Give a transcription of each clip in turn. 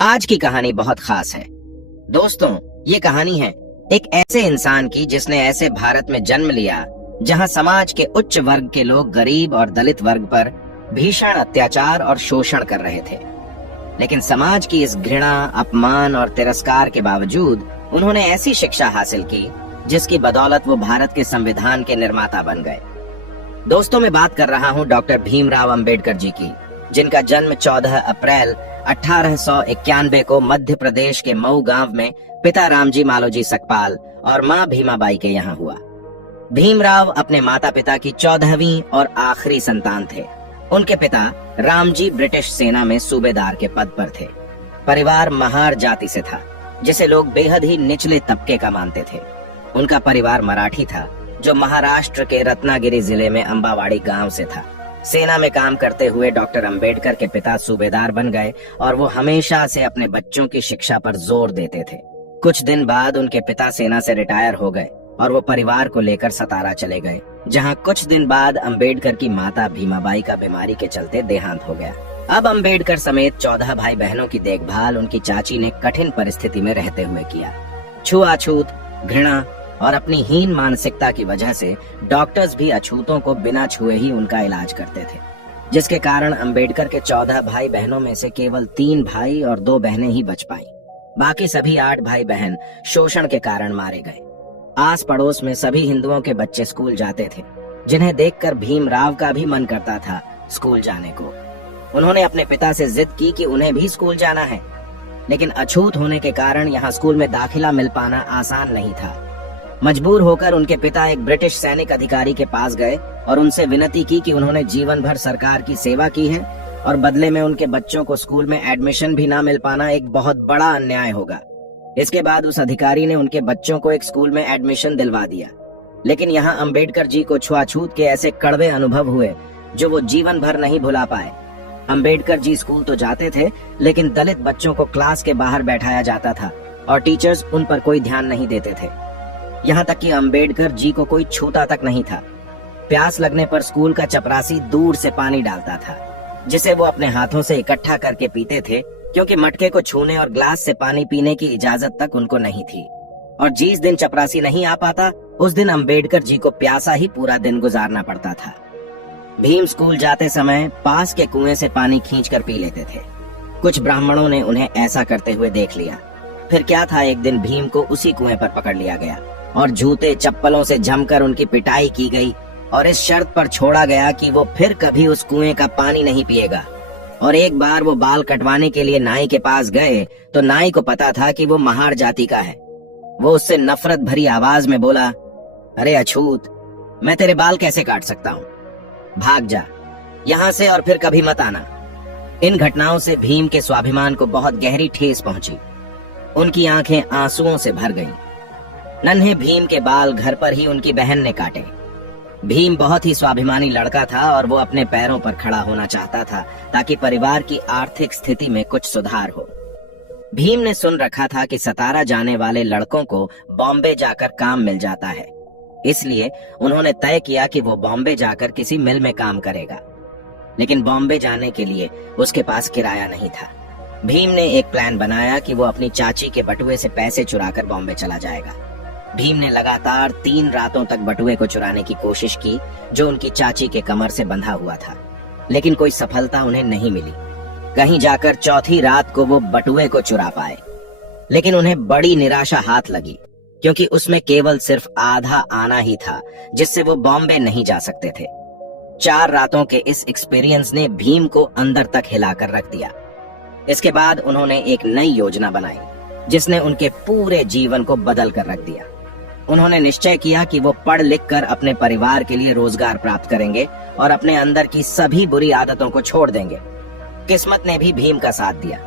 आज की कहानी बहुत खास है। दोस्तों, ये कहानी है एक ऐसे इंसान की जिसने ऐसे भारत में जन्म लिया जहां समाज के उच्च वर्ग के लोग गरीब और दलित वर्ग पर भीषण अत्याचार और शोषण कर रहे थे। लेकिन समाज की इस घृणा, अपमान और तिरस्कार के बावजूद उन्होंने ऐसी शिक्षा हासिल की जिसकी बदौलत वो भारत के संविधान के निर्माता बन गए। दोस्तों, मैं बात कर रहा हूँ डॉक्टर भीमराव अंबेडकर जी की, जिनका जन्म 14 अप्रैल 1891 को मध्य प्रदेश के मऊ गांव में पिता रामजी मालोजी सकपाल और मां भीमाबाई के यहाँ हुआ। भीमराव अपने माता पिता की 14वीं और आखिरी संतान थे। उनके पिता रामजी ब्रिटिश सेना में सूबेदार के पद पर थे। परिवार महार जाति से था, जिसे लोग बेहद ही निचले तबके का मानते थे। उनका परिवार मराठी था, जो महाराष्ट्र के रत्नागिरी जिले में अंबावाड़ी गांव से था। सेना में काम करते हुए डॉक्टर अंबेडकर के पिता सूबेदार बन गए और वो हमेशा से अपने बच्चों की शिक्षा पर जोर देते थे। कुछ दिन बाद उनके पिता सेना से रिटायर हो गए और वो परिवार को लेकर सतारा चले गए, जहां कुछ दिन बाद अंबेडकर की माता भीमाबाई का बीमारी के चलते देहांत हो गया। अब अंबेडकर समेत 14 भाई बहनों की देखभाल उनकी चाची ने कठिन परिस्थिति में रहते हुए किया। छुआछूत, घृणा और अपनी हीन मानसिकता की वजह से डॉक्टर्स भी अछूतों को बिना छुए ही उनका इलाज करते थे, जिसके कारण अंबेडकर के 14 भाई बहनों में से केवल 3 भाई और 2 बहनें ही बच पाईं। बाकी सभी 8 भाई बहन शोषण के कारण मारे गए। आस पड़ोस में सभी हिंदुओं के बच्चे स्कूल जाते थे, जिन्हें देखकर भीमराव का भी मन करता था स्कूल जाने को। उन्होंने अपने पिता से जिद की कि उन्हें भी स्कूल जाना है, लेकिन अछूत होने के कारण यहाँ स्कूल में दाखिला मिल पाना आसान नहीं था। मजबूर होकर उनके पिता एक ब्रिटिश सैनिक अधिकारी के पास गए और उनसे विनती की कि उन्होंने जीवन भर सरकार की सेवा की है और बदले में उनके बच्चों को स्कूल में एडमिशन भी ना मिल पाना एक बहुत बड़ा अन्याय होगा। इसके बाद उस अधिकारी ने उनके बच्चों को एक स्कूल में एडमिशन दिलवा दिया। लेकिन यहाँ अंबेडकर जी को छुआछूत के ऐसे कड़वे अनुभव हुए जो वो जीवन भर नहीं भुला पाए। अंबेडकर जी स्कूल तो जाते थे, लेकिन दलित बच्चों को क्लास के बाहर बैठाया जाता था और टीचर्स उन पर कोई ध्यान नहीं देते थे। यहाँ तक कि अंबेडकर जी को कोई छूता तक नहीं था। प्यास लगने पर स्कूल का चपरासी दूर से पानी डालता था, जिसे वो अपने हाथों से इकट्ठा करके पीते थे, क्योंकि मटके को छूने और ग्लास से पानी पीने की इजाजत तक उनको नहीं थी। और जिस दिन चपरासी नहीं आ पाता, उस दिन अंबेडकर जी को प्यासा ही पूरा दिन गुजारना पड़ता था। भीम स्कूल जाते समय पास के कुएं से पानी खींचकर पी लेते थे। कुछ ब्राह्मणों ने उन्हें ऐसा करते हुए देख लिया। फिर क्या था, एक दिन भीम को उसी कुएं पर पकड़ लिया गया और जूते चप्पलों से जमकर उनकी पिटाई की गई और इस शर्त पर छोड़ा गया कि वो फिर कभी उस कुएं का पानी नहीं पिएगा। और एक बार वो बाल कटवाने के लिए नाई के पास गए तो नाई को पता था कि वो महार जाति का है। वो उससे नफरत भरी आवाज में बोला, अरे अछूत, मैं तेरे बाल कैसे काट सकता हूँ? भाग जा यहाँ से और फिर कभी मत आना। इन घटनाओं से भीम के स्वाभिमान को बहुत गहरी ठेस पहुंची। उनकी आंखें आंसुओं से भर गईं। नन्हे भीम के बाल घर पर ही उनकी बहन ने काटे। भीम बहुत ही स्वाभिमानी लड़का था और वो अपने पैरों पर खड़ा होना चाहता था ताकि परिवार की आर्थिक स्थिति में कुछ सुधार हो। भीम ने सुन रखा था कि सतारा जाने वाले लड़कों को बॉम्बे जाकर काम मिल जाता है, इसलिए उन्होंने तय किया कि वो बॉम्बे जाकर किसी मिल में काम करेगा। लेकिन बॉम्बे जाने के लिए उसके पास किराया नहीं था। भीम ने एक प्लान बनाया कि वो अपनी चाची के बटुए से पैसे चुराकर बॉम्बे चला जाएगा। भीम ने लगातार 3 रातों तक बटुए को चुराने की कोशिश की, जो उनकी चाची के कमर से बंधा हुआ था, लेकिन कोई सफलता उन्हें नहीं मिली। कहीं जाकर चौथी रात को वो बटुए को चुरा पाए, लेकिन उन्हें बड़ी निराशा हाथ लगी, क्योंकि उसमें केवल सिर्फ आधा आना ही था, जिससे वो बॉम्बे नहीं जा सकते थे। 4 रातों के इस एक्सपीरियंस ने भीम को अंदर तक हिलाकर रख दिया। इसके बाद उन्होंने एक नई योजना बनाई, जिसने उनके पूरे जीवन को बदल कर रख दिया। उन्होंने निश्चय किया कि वो पढ़ लिख कर अपने परिवार के लिए रोजगार प्राप्त करेंगे और अपने अंदर की सभी बुरी आदतों को छोड़ देंगे। किस्मत ने भी भीम का साथ दिया।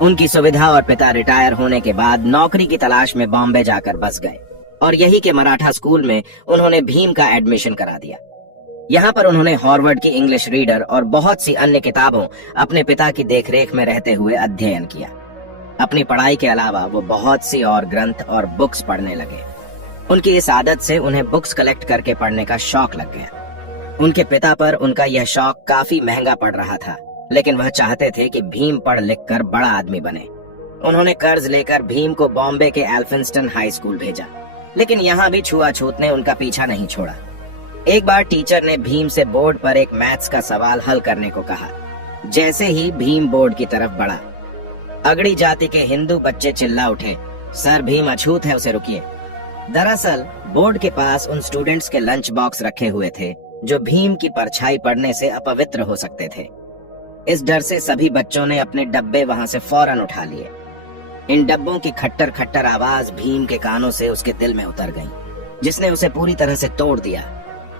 उनकी सुविधा और पिता रिटायर होने के बाद नौकरी की तलाश में बॉम्बे जाकर बस गए और यही के मराठा स्कूल में उन्होंने भीम का एडमिशन करा दिया। यहाँ पर उन्होंने हॉर्वर्ड की इंग्लिश रीडर और बहुत सी अन्य किताबों अपने पिता की देखरेख में रहते हुए अध्ययन किया। अपनी पढ़ाई के अलावा वो बहुत सी और ग्रंथ और बुक्स पढ़ने लगे। उनकी इस आदत से उन्हें बुक्स कलेक्ट करके पढ़ने का शौक लग गया। उनके पिता पर उनका यह शौक काफी महंगा पड़ रहा था, लेकिन वह चाहते थे कि भीम पढ़ लिख कर बड़ा आदमी बने। उन्होंने कर्ज लेकर भीम को बॉम्बे के एल्फिंस्टन हाई स्कूल भेजा, लेकिन यहाँ भी छुआछूत ने उनका पीछा नहीं छोड़ा। एक बार टीचर ने भीम से बोर्ड पर एक मैथ्स का सवाल हल करने को कहा। जैसे ही भीम बोर्ड की तरफ बढ़ा, अगड़ी जाति के हिंदू बच्चे चिल्ला उठे, सर भीम अछूत है, उसे रुकिए। दरअसल बोर्ड के पास उन स्टूडेंट्स के लंच बॉक्स रखे हुए थे जो भीम की परछाई पड़ने से अपवित्र हो सकते थे। इस डर से सभी बच्चों ने अपने डब्बे वहां से फौरन उठा लिए। इन डब्बों की खट्टर खट्टर आवाज भीम के कानों से उसके दिल में उतर गई, जिसने उसे पूरी तरह से तोड़ दिया।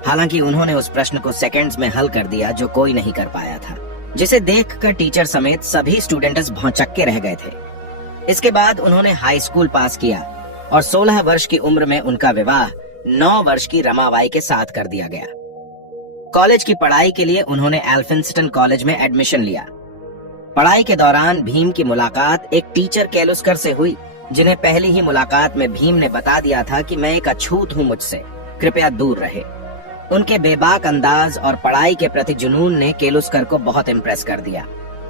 हालांकि उन्होंने उस प्रश्न को सेकंड्स में हल कर दिया जो कोई नहीं कर पाया था, जिसे देखकर टीचर समेत सभी स्टूडेंट्स भौंचक्के रह गए थे। इसके बाद उन्होंने हाई स्कूल पास किया और 16 वर्ष की उम्र में उनका विवाह 9 वर्ष की रमाबाई के साथ कर दिया गया। कॉलेज की पढ़ाई के लिए उन्होंने एल्फिंस्टन कॉलेज में एडमिशन लिया। पढ़ाई के दौरान भीम की मुलाकात एक टीचर केलुस्कर से हुई, जिन्हें पहली ही मुलाकात में भीम ने बता दिया था कि मैं एक अछूत हूँ, मुझसे कृपया दूर रहे। उनके बेबाक अंदाज और पढ़ाई के प्रति जुनून ने केलुस्कर को बहुत इम्प्रेस कर दिया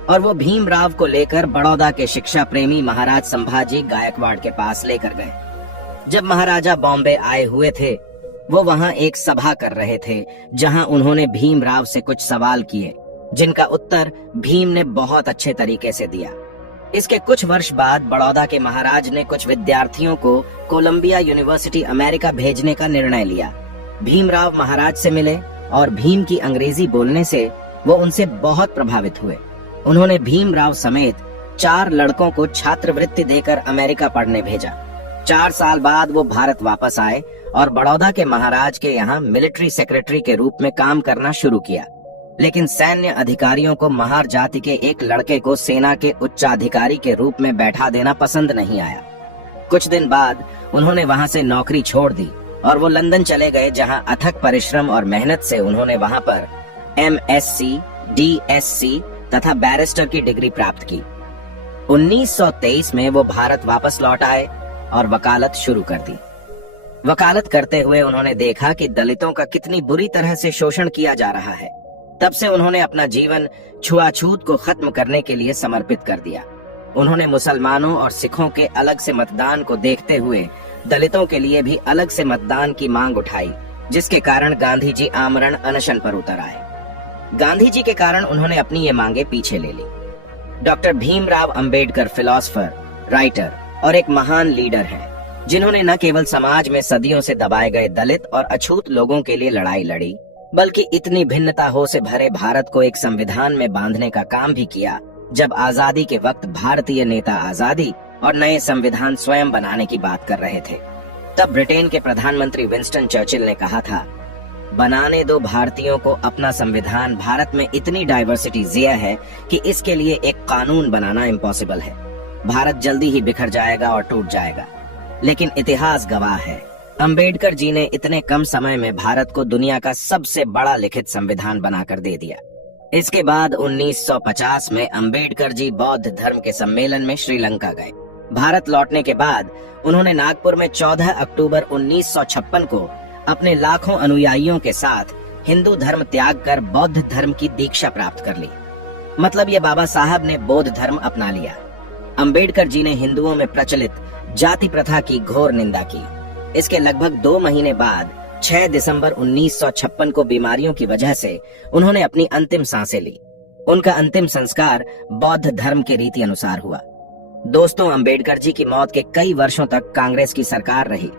और वो भीमराव को लेकर बड़ौदा के शिक्षा प्रेमी महाराज संभाजी गायकवाड़ के पास लेकर गए। जब महाराजा बॉम्बे आए हुए थे, वो वहां एक सभा कर रहे थे, जहां उन्होंने भीमराव से कुछ सवाल किए, जिनका उत्तर भीम ने बहुत अच्छे तरीके से दिया। इसके कुछ वर्ष बाद बड़ौदा के महाराज ने कुछ विद्यार्थियों को कोलंबिया यूनिवर्सिटी अमेरिका भेजने का निर्णय लिया। भीमराव महाराज से मिले और भीम की अंग्रेजी बोलने से वो उनसे बहुत प्रभावित हुए। उन्होंने भीमराव समेत 4 लड़कों को छात्रवृत्ति देकर अमेरिका पढ़ने भेजा। 4 साल बाद वो भारत वापस आए और बड़ौदा के महाराज के यहाँ मिलिट्री सेक्रेटरी के रूप में काम करना शुरू किया। लेकिन सैन्य अधिकारियों को महार जाति के एक लड़के को सेना के उच्चाधिकारी के रूप में बैठा देना पसंद नहीं आया। कुछ दिन बाद उन्होंने वहां से नौकरी छोड़ दी और वो लंदन चले गए, जहां अथक परिश्रम और मेहनत से उन्होंने वहां पर MSc, DSc तथा बैरिस्टर की डिग्री प्राप्त की। 1923 में वो भारत वापस लौट आए और वकालत शुरू कर दी। वकालत करते हुए उन्होंने देखा कि दलितों का कितनी बुरी तरह से शोषण किया जा रहा है। तब से उन्होंने अपना जीवन छुआछूत को खत्म करने के लिए समर्पित कर दिया। उन्होंने मुसलमानों और सिखों के अलग से मतदान को देखते हुए दलितों के लिए भी अलग से मतदान की मांग उठाई, जिसके कारण गांधी जी आमरण अनशन पर उतर आए। गांधी जी के कारण उन्होंने अपनी ये मांगे पीछे ले ली। Doctor Bhimrao Ambedkar philosopher, writer और एक महान लीडर हैं, जिन्होंने न केवल समाज में सदियों से दबाए गए दलित और अछूत लोगों के लिए लड़ाई लड़ी, बल्कि इतनी भिन्नता हो से भरे भारत को एक संविधान में बांधने का काम भी किया। जब आजादी के वक्त भारतीय नेता आजादी और नए संविधान स्वयं बनाने की बात कर रहे थे, तब ब्रिटेन के प्रधानमंत्री विंस्टन चर्चिल ने कहा था, बनाने दो भारतीयों को अपना संविधान। भारत में इतनी डाइवर्सिटी ज़िया है कि इसके लिए एक कानून बनाना इम्पॉसिबल है। भारत जल्दी ही बिखर जाएगा और टूट जाएगा। लेकिन इतिहास गवाह है, अंबेडकर जी ने इतने कम समय में भारत को दुनिया का सबसे बड़ा लिखित संविधान बनाकर दे दिया। इसके बाद 1950 में अंबेडकर जी बौद्ध धर्म के सम्मेलन में श्रीलंका गए। भारत लौटने के बाद उन्होंने नागपुर में 14 अक्टूबर 1956 को अपने लाखों अनुयायियों के साथ हिंदू धर्म त्याग कर बौद्ध धर्म की दीक्षा प्राप्त कर ली। मतलब ये बाबा साहब ने बौद्ध धर्म अपना लिया। अंबेडकर जी ने हिंदुओं में प्रचलित जाति प्रथा की घोर निंदा की। इसके लगभग 2 महीने बाद 6 दिसंबर 1956 को बीमारियों की वजह से उन्होंने अपनी अंतिम सांसें ली। उनका अंतिम संस्कार बौद्ध धर्म के रीति अनुसार हुआ। दोस्तों, अंबेडकर जी की मौत के कई वर्षों तक कांग्रेस की सरकार रही,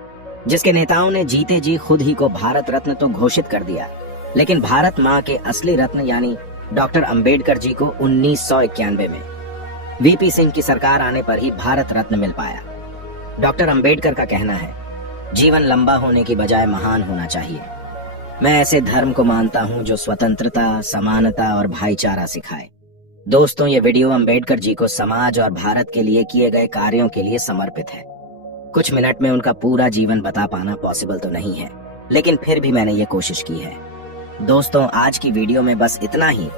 जिसके नेताओं ने जीते जी खुद ही को भारत रत्न तो घोषित कर दिया, लेकिन भारत माँ के असली रत्न यानी डॉक्टर अंबेडकर जी को 1991 में VP सिंह की सरकार आने पर ही भारत रत्न मिल पाया। डॉक्टर अंबेडकर का कहना है, जीवन लंबा होने की बजाय महान होना चाहिए। मैं ऐसे धर्म को मानता हूँ जो स्वतंत्रता, समानता और भाईचारा सिखाए। दोस्तों, ये वीडियो अंबेडकर जी को समाज और भारत के लिए किए गए कार्यों के लिए समर्पित है। कुछ मिनट में उनका पूरा जीवन बता पाना पॉसिबल तो नहीं है, लेकिन फिर भी मैंने ये कोशिश की है। दोस्तों, आज की वीडियो में बस इतना ही।